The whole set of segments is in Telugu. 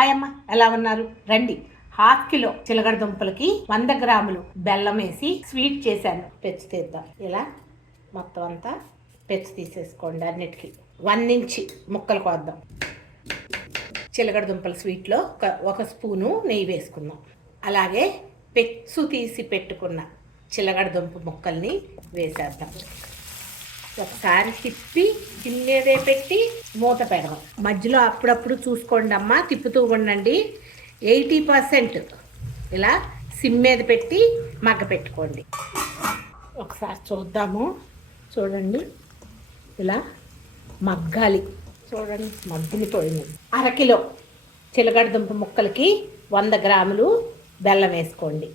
హాయ్ అమ్మ ఎలా ఉన్నారు? రండి. హాఫ్ కిలో చిలగడ దుంపలకి వంద గ్రాములు బెల్లం వేసి స్వీట్ చేశాను. పెచ్చు తీద్దాం. ఇలా మొత్తం అంతా పెచ్చు తీసేసుకోండి అన్నిటికీ. వన్ ఇంచి ముక్కలు కోద్దాం. చిలగడ దుంపల స్వీట్లో ఒక ఒక స్పూను నెయ్యి వేసుకుందాం. అలాగే పెచ్చు తీసి పెట్టుకున్న చిలగడ దుంప ముక్కల్ని వేసేద్దాం. ఒకసారి తిప్పి గిన్నెదే పెట్టి మూత పెడదాం. మధ్యలో అప్పుడప్పుడు చూసుకోండి అమ్మా తిప్పుతూ ఉండండి. ఎయిటీ పర్సెంట్ ఇలా సిమ్ మీద పెట్టి మగ్గ పెట్టుకోండి. ఒకసారి చూద్దాము. చూడండి. ఇలా మగ్గాలి. చూడండి మగ్గిలిపోయింది అరకిలో చిలగడదుంప ముక్కలకి వంద గ్రాములు బెల్లం వేసుకోండి.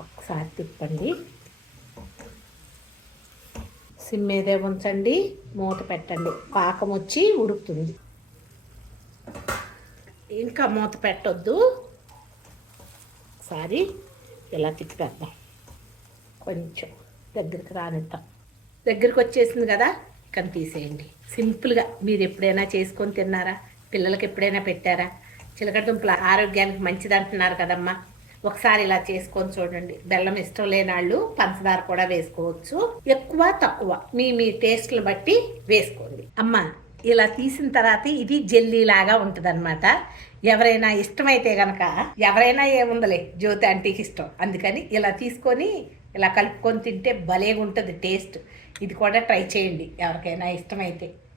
ఒకసారి తిప్పండి. సిమ్ మీదే ఉంచండి మూత పెట్టండి. పాకం వచ్చి ఉడుకుతుంది. ఇంకా మూత పెట్టొద్దు. ఒకసారి ఇలా తిప్పేద్దాం కొంచెం దగ్గరికి రానిద్దాం. దగ్గరికి వచ్చేసింది కదా ఇక్కడ తీసేయండి. సింపుల్గా మీరు ఎప్పుడైనా చేసుకొని తిన్నారా? పిల్లలకి ఎప్పుడైనా పెట్టారా? చిలకడ దుంపలు ఆరోగ్యానికి మంచిది అంటున్నారు కదమ్మా. ఒకసారి ఇలా చేసుకొని చూడండి. బెల్లం ఇష్టం లేని వాళ్ళు పంచదార కూడా వేసుకోవచ్చు. ఎక్కువ తక్కువ. మీ మీ టేస్ట్లు బట్టి వేసుకోండి. అమ్మ ఇలా తీసిన తర్వాత ఇది జెల్లీ లాగా ఉంటుంది ఎవరైనా ఇష్టమైతే గనక ఎవరైనా ఏముందలే జ్యోతి ఆంటీకి ఇష్టం. అందుకని ఇలా తీసుకొని ఇలా కలుపుకొని తింటే భలేగా ఉంటుంది టేస్ట్ ఇది కూడా ట్రై చేయండి ఎవరికైనా ఇష్టమైతే.